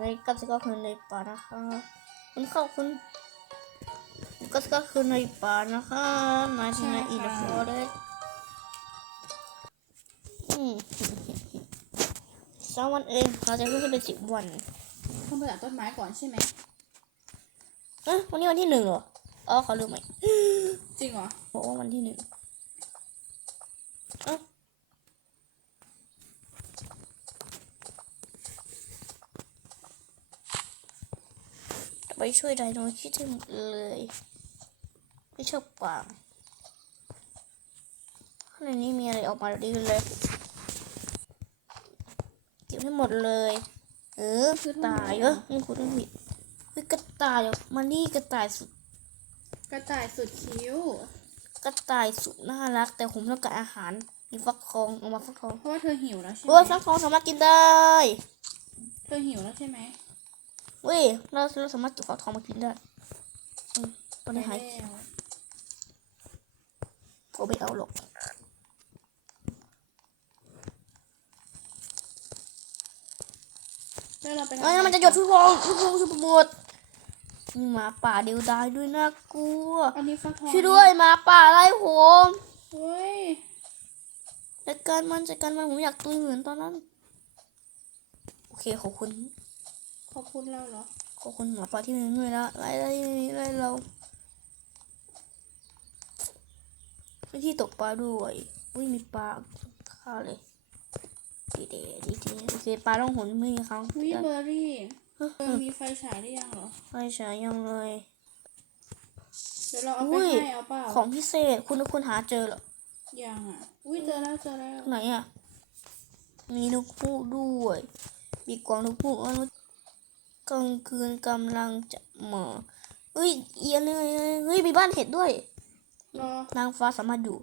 ในกับสก็คือในป่านะคะคุณเข้าคุณก็สก็คือในป่านะคะมาที่ในอินฟอร์เรสอืมสองวันเองเราจะเพิ่มให้เป็นสิบวันต้องไปตัดต้นไม้ก่อนใช่ไหมเอ๊ะวันนี้วันที่หนึ่งเหรออ๋อเขาลืมไหมจริงเหรอบอกว่าวันที่หนึ่งเอ้า ไปช่วยไดโนคิดถึงเลยไม่ชอบกวางข้างในนี้มีอะไรออกมาดีเลยเก็บให้หมดเลย เออตายเออนี่คุณต้องผิดเฮ้ยกระต่ายออกมานี่กระต่ายสุด กระต่ายสุดคิ้วกระต่ายสุดน่ารัก แต่ผมต้องการอาหารมีฟักทองเอามาฟักทองเพราะว่าเธอหิวแล้วใช่ไหมโอ้ยฟักทองสามารถกินได้ เธอหิวแล้วใช่ไหม เว้ยเราเราสามารถเก็บฟักทองมากินได้อืมตอนนี้หายแล้วผมไม่เอาหรอกแล้วเราไปทำเอ้ยมันจะหยดทุกฟองทุกฟองทุกหมดมีหมาป่าเดียวดายด้วยน่ากลัวอันนี้ฟักทองช่วยด้วยหมาป่าไล่ผมเฮ้ยจัดการมันจัดการมันผมอยากตุยเหมือนตอนนั้น โอเคขอบคุณ ขอบคุณเราเหรอ ขอบคุณหมาป่าที่เหนื่อยแล้วไล่ไล่ไล่เราไปที่ตกปลาด้วยอุ้ยมีปลาฆ่าเลยดีเดดีดีโอเคปลาต้องหนไม่มีครั้งวิเบอร์รี่เธอมีไฟฉายได้ยังเหรอไม่ใช่ยังเลยเดี๋ยวเราเอาไปอุ้ยให้เอาเปล่าของพิเศษคุณคุณหาเจอเหรอ ยังอะอุ้ยเจอแล้วเจอแล้วไหนอะ มีนกฮูกด้วย มีกวางนกฮูกว่าน กกลางคืนกำลังจะมาเฮ้ยเอียนเลยเฮ้ยมีบ้านเห็ดด้วยรอนางฟ้าสามารถอยู่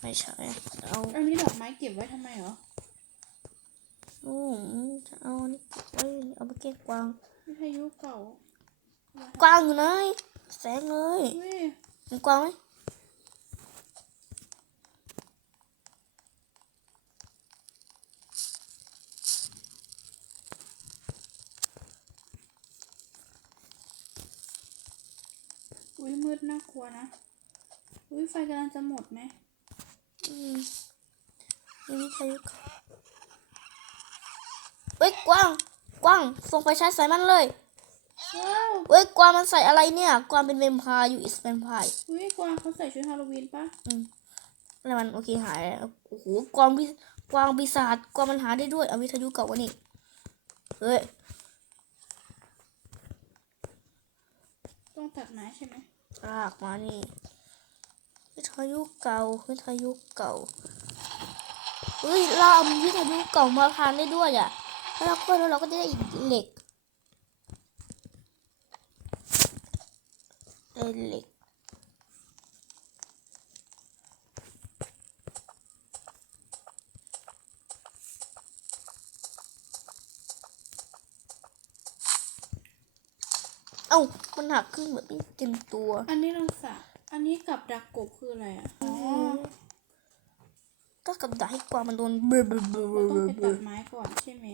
ไม่ใช่เอาอันนี้ดอกไม้เก็บไว้ทำไมเหรอโอ้จะเอาอันนี้เอ้ยเอาไปเก็บกวางวิทยุเก่ากวางอยู่ไหนแสงเลยเฮ้ยมีกวางไหม มืดน่ากลัวนะ อุ้ยไฟกำลังจะหมดไหมอืมมีวิทยุเฮ้ยกวาง กวาง ส่งไปใช้ใส่มันเลยว้าวเฮ้ยกวางมันใส่อะไรเนี่ย กวางเป็นเวมไพร์อยู่อิสเวมไพร์อุ้ยกวางเขาใส่ชุดฮาโลวีนปะอะไรมันโอเคหายแล้วโอ้โหกวางบิกวางปีศาจกวางมันหาได้ด้วยเอาวิทยุเก่าวะนี่เฮ้ยต้องตัดไม้ใช่ไหม ลากมานี่วิทยุเก่าวิทยุเก่าเฮ้ยเราเอาวิทยุเก่ามาพันได้ด้วยอะแล้วเราก็แล้วเราก็จะได้เหล็กได้เหล็ก เอ้ามันหักครึ่งแบบไม่เต็มตัว อันนี้เราสะอันนี้กับดักกบคืออะไรอะ อ๋อก็กับดักให้กวางมันโดนเบลเบลเบลเบเราลต้องไปเบตัลดไม้ก่อนใช่ไหม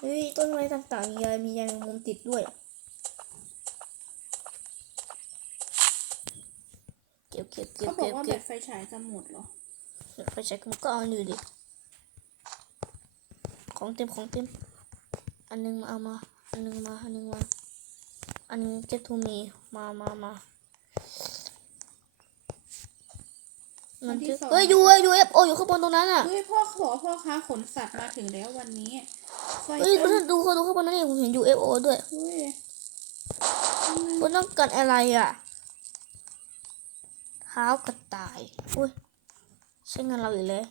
เฮ้ยต้นไม้ต่างๆมียายมียายแมงมุมติดด้วย เก็บเก็บเก็บเขาบอกเก็บว่าแบเก็บตไฟฉายจะหมดเหรอ ไปใช้กันก็เอาอยู่ดิ ของเต็มของเต็ม อันหนึงมาเอามา อันหนึงมา อันหนึงมา อันหนึงเก็บทูมีมามามามันจะเฮ้ยยูเอ้ยยูเอฟโออยู่ข้างบนตรงนั้นอะเฮ้ยพ่อเขาบอกว่าพ่อค้าขนสัตว์มาถึงแล้ววันนี้ไฟเฮ้ยเต็มดูเขาดูข้างบนนั่นเองผมเห็น UFO ด้วยเฮ้ยคุณต้องการอะไรอะเท้ากระต่ายอุ้ยใช่งานเราอีกแล้ว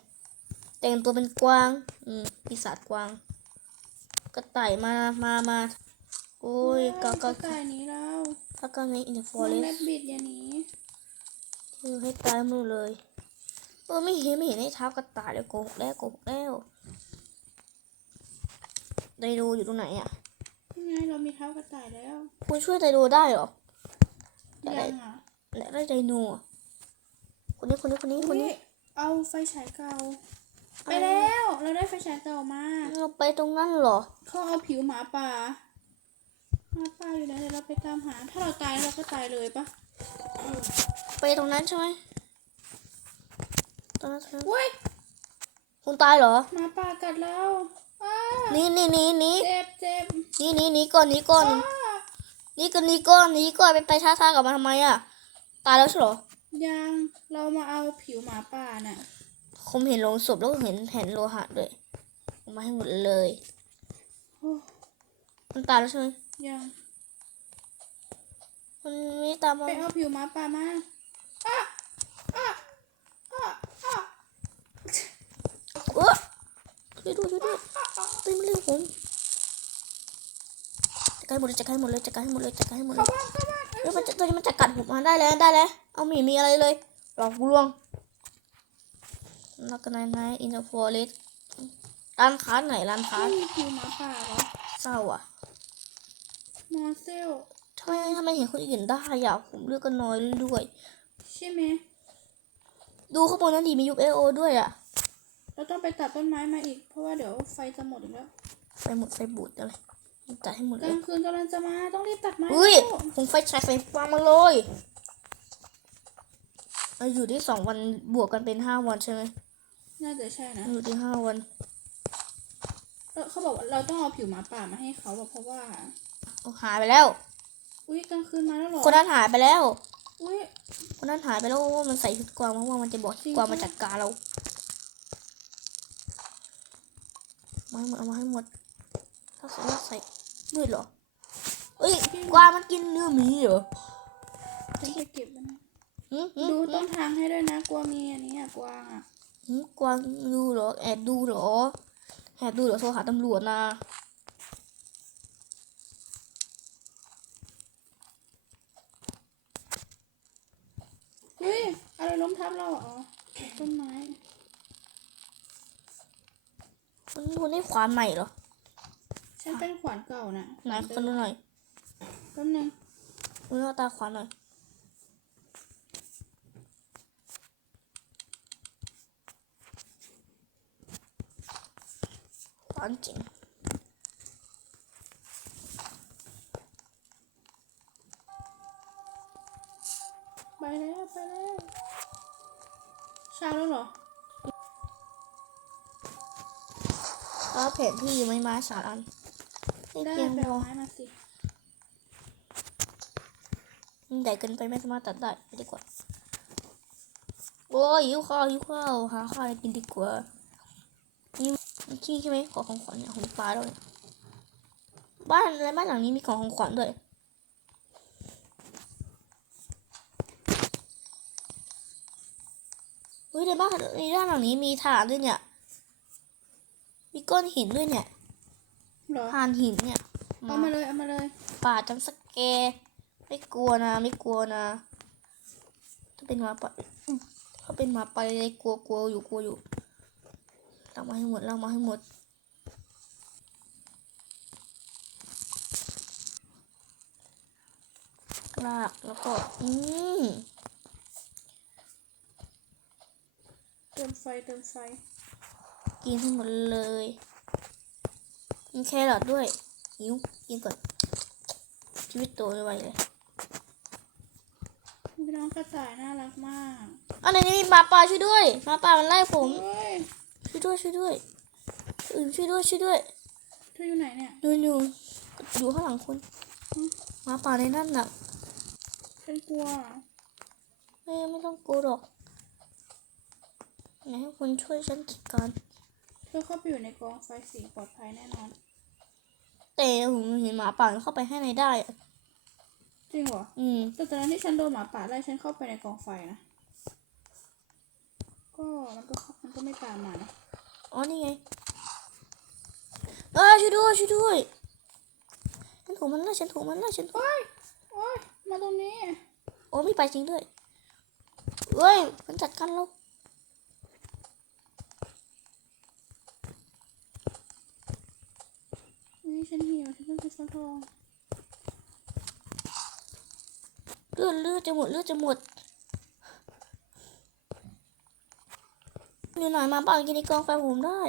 แต่งตัวเป็นกวาง อืมปีศาจกวาง กระต่ายมามามา โอ้ยกากระกาต่ายหนี้เราถ้ากาในอินเดอะฟน้อองเรแรสบบิดอย่าหนีคือให้ตายหมดเลยเออไม่เห็นไม่เห็นไอ้เท้ากระต่ายเลยโกหกแล้วโกหกแล้วไดโนอยู่ตรงไหนอะยังไงเรามีเท้ากระต่ายแล้ว คุณช่วยไดโนได้เหรอยังอะและได้ไดโนอะคนนี้คนนี้คนนี้คนอุ้ยนี้ เอาไฟฉายเก่า ไปแล้ว เราได้ไฟฉายเก่ามา เราไปตรงนั้นเหรอ เขาเอาผิวหมาป่าห มาป่าอยู่ไหนเดี๋ยวเราไปตามหา ถ้าเราตายเราก็ตายเลยปะไปตรงนั้นใช่ไหมตรงนั้นตรงนั้นอุ้ยคุณตายเหรอหมาป่ากัดเราอ้าหนี่นี่นี่นี่เจ็บเจ็บนี่นี่นี่ก่อนนี่ก่อนอ้านี่ก่อนนี่ก่อนนี่ก่อนไปไปท้าทายกับมันทำไมอะ ตายแล้วใช่เหรอ ยังเรามาเอาผิวหมาป่าน่ะผมเห็นโลงศพแล้วก็เห็นแผ่นโลหะด้วยเอามาให้หมดเลยโอ้มันตายแล้วใช่ไหม ยังมันไม่ตามมาไปเอาผิวหมาป่ามาอ้าอ้าอ้าอ้าโอ้ช่วยด้วยช่วยด้วยเฮ้ยมันเรียกผมจัดการให้หมดเลยจัดการให้หมดเลยจัดการให้หมดเลยจัดการให้หมดเลเข้ายบ้านเข้าบ้านเอ้ยเฮ้ยมันจะตัวนี้มันจะกัดผมมาได้แล้วได้แล้วเอาหมีมีอะไรเลยหลอกลวงนักนายนายอินเตอร์ฟอร์เรสร้านค้าไหนร้านค้าไม่มีผิวหมาป่าเหรอเศร้าอะ มอเซลทำไมทำไมเห็นคนอื่นได้อะผมเลือกก็น้อยด้วยใช่ใช่ไหม ดูข้างบนนั้นดีมียุคเอโอด้วยอะ เราต้องไปตัดต้นไม้มาอีก เพราะว่าเดี๋ยวไฟจะหมดอีกแล้ว ไฟหมดไฟบูดอะไรจัดให้หมดกเลลายงคืนกำลังจะมาต้องรีบตัดไม้อุ้ยแล้วผมไฟฉายไฟฟางมาเลยเราอยู่ที่สองวันบวกกันเป็นห้าวันใช่ไหมน่าจะใช่นะอยู่ที่ห้าวัน เออเขาบอกว่าเราต้องเอาผิวหมาป่ามาให้เขาอะเพราะว่าเอา หายไปแล้ว อุ้ยกลางคืนมาแล้วเหรอคนนั้นหายไปแล้ว อุ้ยคนนั้นหายไปแล้วเพราะว่ามันใส่ชุดกวางเพราะว่ามันจะบอกจริงกวางปะมาจัดการเรามาให้หมดเอามาให้หมด ถ้าใส่ว่าใส่ด้วยเหรอเอ้ยกวางมันกินเนื้อหมีเหรอฉันไปเก็บมันนะหืมหืมดูต้นทางให้ด้วยนะกลัวมีอันนี้อะกวางอะหืมกวางดูเหรอแอบดูเหรอแอบดูเหรอโทรหาตำรวจนะ เฮ้ย อะไรล้มทับเราอะอ๋อ ต้นไม้ มันมันได้ขวานใหม่เหรอ ฉันเป็นขวานเก่าน่ะไหนคนดูหน่อยแป๊บนึงมือเอาตาขวานหน่อย ขวานจริงไปแล้วไปแล้วเช้าแล้วเหรอ แล้วแผนที่ไม่มาสามอันไม่ได้เพียงไปพอเอาไม้มาสิมันใหญ่เกินไปไม่สามารถตัดได้ไปดีกว่า โอ้ยหิวข้าวหิวข้าวหาข้าวกินดีกว่า นี่มันขี้ใช่ไหมขอของขวัญเนี่ยของปลาแล้วเนี่ยบ้านอะไรบ้านหลังนี้มีของของขวัญด้วยเฮ้ยในบ้านในด้านหลังนี้มีฐานด้วยเนี่ย มีก้อนหินด้วยเนี่ยเหรอฐานหินเนี่ยเอามาเลยเอามาเลยป่าจำสแกร์ไม่กลัวนะ ไม่กลัวนะ ถ้าเป็นหมาป่าอืมถ้าเป็นหมาป่าเลยกลัวกลัวอยู่กลัวอยู่เรามาให้หมดเรามาให้หมดลากแล้วก็อืมเติมไฟเติมไฟ กินให้หมดเลยมีแครอทด้วยหิวกินก่อนชีวิตโตไวเลยพี่น้องกระต่ายน่ารักมากอันนี้มีหมาป่าช่วยด้วยหมาป่ามันไล่ผมเฮ้ยช่วยด้วยช่วยด้วยอื่นช่วยด้วยช่วยด้วยเธออยู่ไหนเนี่ยอยู่อยู่อยู่ข้างหลังคุณหมาป่าในนั่นน่ะฉันกลัวไม่ไม่ต้องกลัวหรอกอยากให้คุณช่วยฉันจัดการ เธอเข้าไปอยู่ในกองไฟสีปลอดภัยแน่นอน แต่ผมเห็นหมาป่ามันเข้าไปให้ในได้อะจริงเหรอ อืม แต่ตอนนั้นที่ฉันโดนหมาป่าไล่ฉันเข้าไปในกองไฟนะ ก็มันก็เข้ามันก็ไม่ตามมานะ อ๋อ นี่ไง เออช่วยด้วยช่วยด้วย ฉันถูกมันไล่ฉันถูกมันไล่ฉันถูกโอ้ยโอ้ยมาตรงนี้ โอ้ไม่ไปจริงด้วยเฮ้ย มันจัดการเรา นี่ฉันหิวฉันต้องกินฟักทองเลือดเลือดจะหมดเลือดจะหมดอยู่ไหนหมาป่ากินในกองไฟผมได้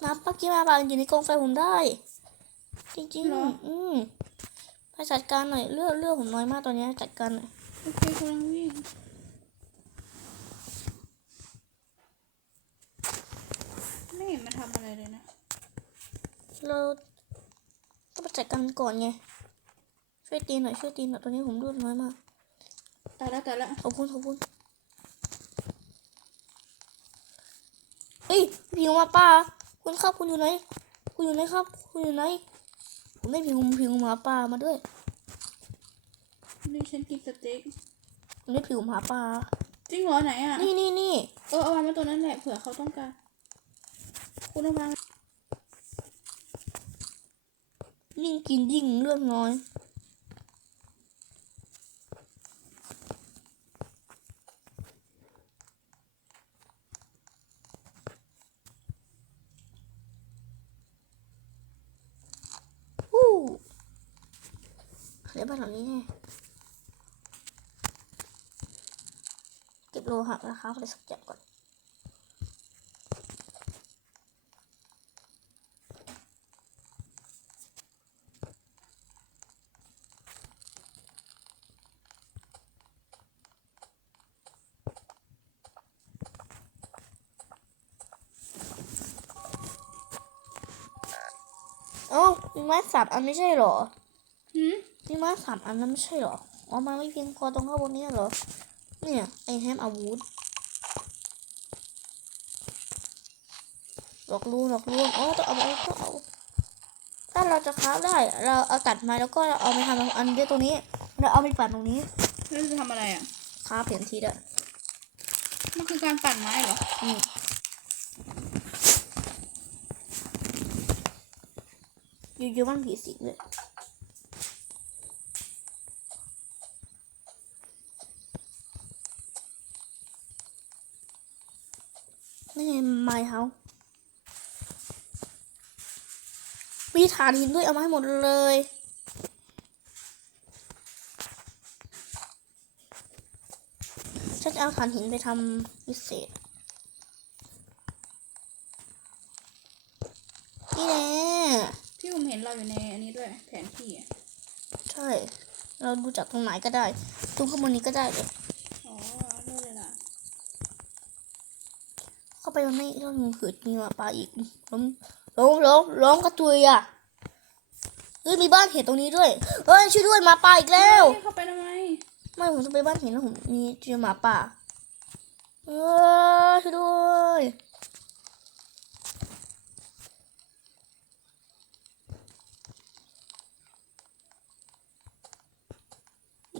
หมาป่ากินหมาป่ากินในกองไฟผมได้ จริงเหรอๆอืมไปจัดการหน่อยเลือดเลือดผมน้อยมากตอนนี้จัดการหน่อยโอเคกำลังวิ่งไม่เห็นมาทำอะไรเลยนะ เราต้องไปจัดการมันก่อนไง ช่วยตีหน่อยช่วยตีหน่อยตอนนี้ผมเลือดน้อยมากตายแล้วตายแล้วขอบคุณขอบคุณเฮ้ยผิวหมาป่าคุณครับคุณอยู่ไหนคุณอยู่ไหนครับ คุณอยู่ไหนผมได้ผิวผิวหมาป่ามาด้วยนี่ฉันกินสเต็กผมได้ผิวหมาป่าจริงเหรอไหนอะนี่นี่นี่เออเอาวางไว้ตัวนั้นแหละเผื่อเขาต้องการ คุณเอาวาง ยิ่งกินยิ่งเลื่อดน้อยวู้เดี๋ยวบ้านหลังนี้แน่เก็บโลหะนะคะอะไรสักอย่างก่อน สามอันไม่ใช่เหรอหืมมีไม้สามอันนั้นไม่ใช่เหรออ๋อมันไม่เพียงพอตรงข้างบนเนี้เหรอ เนี่ยไอแฮมอาวุธหลอกลวงหลอกลวงอ๋อต้องเอาไปก็เอาถ้าเราจะคราฟได้ เราเอาตัดไม้แล้วก็เอาไปทำอันเดียวตรงนี้ เราเอาไปปั่นตรงนี้แล้วจะทำอะไรอะคราฟเปลี่ยนทีได้มันคือการปั่นไม้เหรออืม อยู่ๆมันผีสิงเลยนี่ไม้เฮามีฐานหินด้วยเอามาให้หมดเลยฉันจะเอาฐานหินไปทำพิเศษ นี่แน่ พี่ผมเห็นเราอยู่ในอันนี้ด้วย แผนที่อะใช่ เราดูจากตรงไหนก็ได้ ตรงข้างบนนี้ก็ได้เลยอ๋อเลิกเลยล่ะเข้าไปตรงนี้เราหนูขืดมีหมาป่าอีกล้มล้มล้มล้มกระตุยอะเฮ้ยมีบ้านเห็ดตรงนี้ด้วยเฮ้ยช่วยด้วยหมาป่าอีกแล้ว เข้าไปทำไมไม่ผมจะไปบ้านเห็ดแล้วผมมีเจอหมาป่าเออช่วยด้วย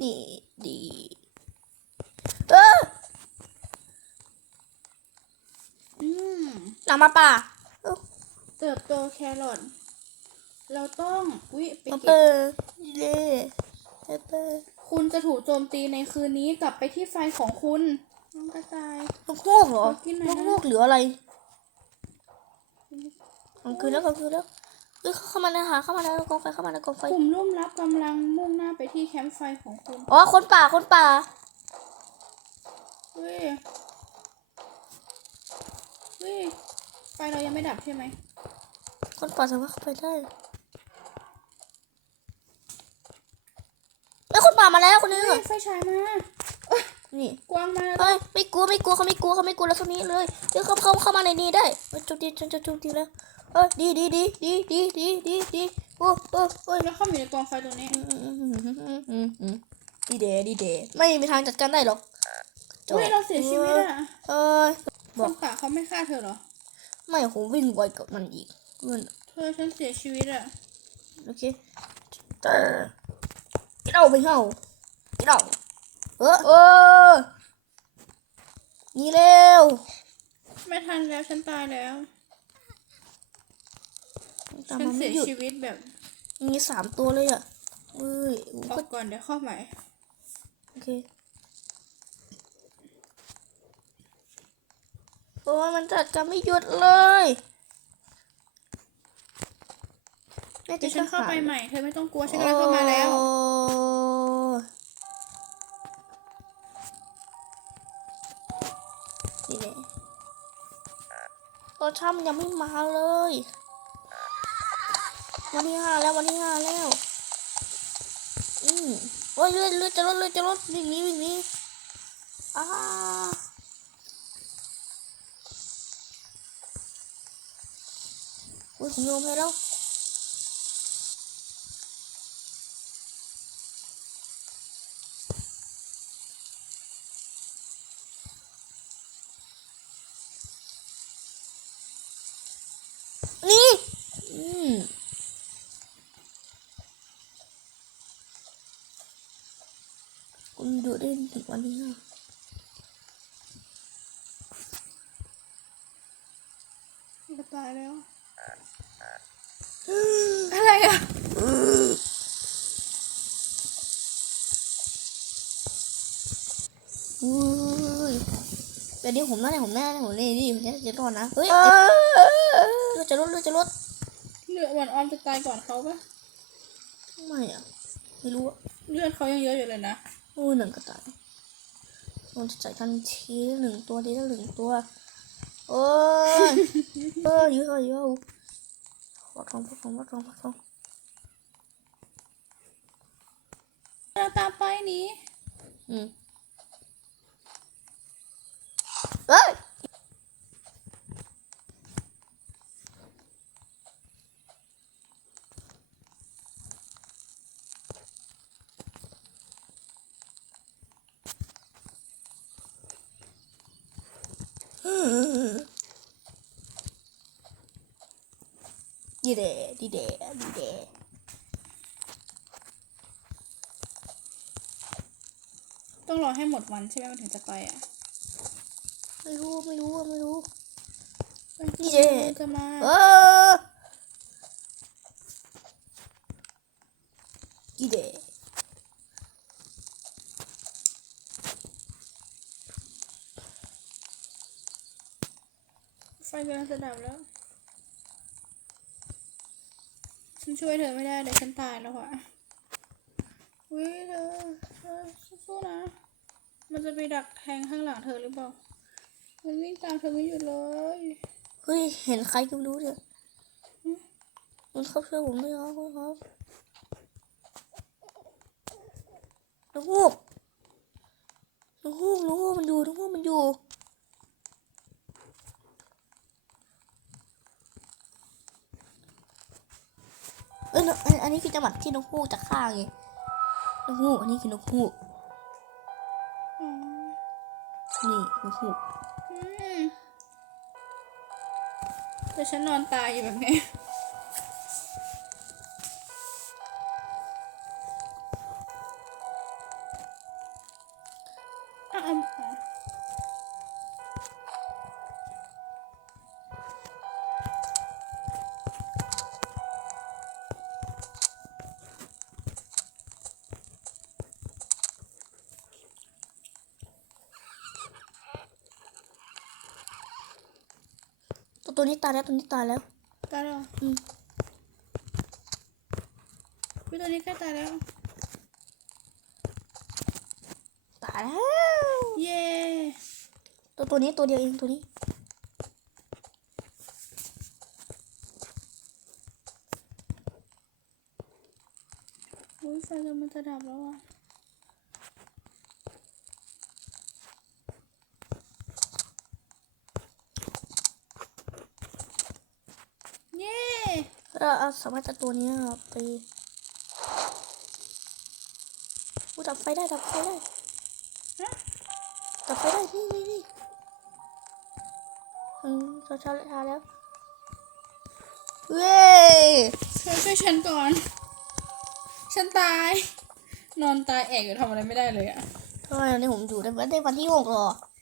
นี่ดีเอออืมหนังหมาป่าเออเติบโตแครอทเราต้องอุ๊ยไปมาเก็เปิบดเย่มาเปิดคุณจะถูกโจมตีในคืนนี้กลับไปที่ไฟของคุณน้องกระต่าย นกฮูกเหรอขอกินหน่อยนนะ กฮูกหรืออะไรกลางคืนแล้วกลางคืนแล้ว เอ้ยเข้ามาในหาเข้ามาในกองไฟเข้ามาในกองไฟกลุ่มลุ่มลับกำลังมุ่งหน้าไปที่แคมป์ไฟของคุณอ๋อคนป่าคนป่าเฮ้ยเฮ้ยไฟเรายังไม่ดับใช่ไหมคนป่าสามารถเข้าไปได้แล้วคนป่ามาแล้วคนนึงเฮ้ยอะไฟฉายมานี่กวางมาแล้วเฮ้ยไม่กลัวไม่กลัวเขาไม่กลัวเขาไม่กลัวแล้วตรงนี้เลยเดี๋ยวเขาเข้าเข้ามาในนี้ได้เฮ้ยโจมตีฉันจะโจมตีแล้ว เออดีดีดีดีดีดีดีดีโอ้โอ้โอ้ยแล้วเข้ามาอยู่ในกองไฟตรงนี้ดีเดดีเดไม่มีทางจัดการได้หรอกเฮ้ยเราเสียชีวิตอะเอ้ยคบอกนป่าเขาไม่ฆ่าเธอเหรอ ไม่ผมวิ่งไวกับมันอีกเงินเธอฉันเสียชีวิตอะโอเคเออกินเอาไปเข้ากินเอาเออเออนี่เร็ว ไม่ทันแล้วฉันตายแล้ว ตามฉันมาเสีไม่ยหยุดชีวิตแบบมีสามตัวเลยอะเอ้ยอก็อกก่อนเดี๋ยวเข้าใหม่ โอเคโอ้ยมันจัดการไม่หยุดเลยแม่เดี๋จะยวฉันเข้าไปหใหม่เธอไม่ต้องกลัวฉันกำลังเข้ามาแล้ว โอ้นี่แหละก็ช่ำยังไม่มาเลย วันที่ห้าแล้ววันที่ห้าแล้ว อืมโอ้ยเลื่อนเลื่อนจะลดเลื่อนจะลดวิ่งนี้วิ่งนี้อ้าอุ้ยผมโยมให้แล้ว นี่ อืม คุณดูได้ถึงวันที่ห้า จะตายแล้ว อะไรอะ อุ้ยแต่เดี๋ยวผมน่าเนี่ยผมแน่เนี่ยผมนี่นี่ผมจะรอดนะ เฮ้ยเลือดจะลดเลือดจะลดเลือดวันออมจะตายก่อนเขาปะไม่อะไม่รู้อะเลือดเขายังเยอะอยู่เลยนะโอ้ยหนึ่งกระต่ายมันจะจ่ายทันทีหนึ่งตัวทีละหนึ่งตัว โอ้ยเออเยอะเยอะวัดทองวัดทองวัดทองวัดทองเราตามไปหนี้อืม เอ้ยดีเดดีเดดีเดต้องรอให้หมดวันใช่ไหมมันถึงจะไปอะ ไม่รู้ไม่รู้ไม่รู้ไปนี่เจ๊จะมาเออดีเดไฟกำลังจะดับแล้ว ฉันช่วยเธอไม่ได้เลยฉันตายแล้วอะวิเธอเธอสู้ๆนะ มันจะไปดักแทงข้างหลังเธอหรือเปล่า มันวิ่งตามเธอไม่หยุดเลย เฮ้ย เห็นใครก็ไม่รู้เนี่ยมันเข้าเชื่อผมไม่ครับครับนกฮูกนกฮูกนกฮูกมันอยู่นกฮูกมันอยู่เอ้ยนกอันอันนี้คือจังหวัดที่นกฮูกจะฆ่าไงนกฮูกอันนี้คือนกฮูกอ๋อนี่นกฮูก แต่ฉันนอนตายอยู่แบบนี้ ตัวตัวนี้ตายแล้วตัวนี้ตายแล้วตายแล้วเหรออืมวิตัวนี้ใกล้ตายแล้ว ตายแล้ว เย้ตัวตัวนี้ตัวเดียวเองตัวนี้ อุ้ยไฟกำลังจะดับแล้วอะ เย้ เราเอาสามารถจะตัวนี้ไปอู้ดับไฟได้ดับไฟได้ฮะดับไฟได้นี่นี่นี่อืมช้าช้าช้าแล้วเว้ยเธอช่วยฉันก่อน ฉันตาย นอนตายแอกอยู่ทำอะไรไม่ได้เลยอะทำไมวันนี้ผมอยู่ได้วันได้วันที่หกเหรอใช่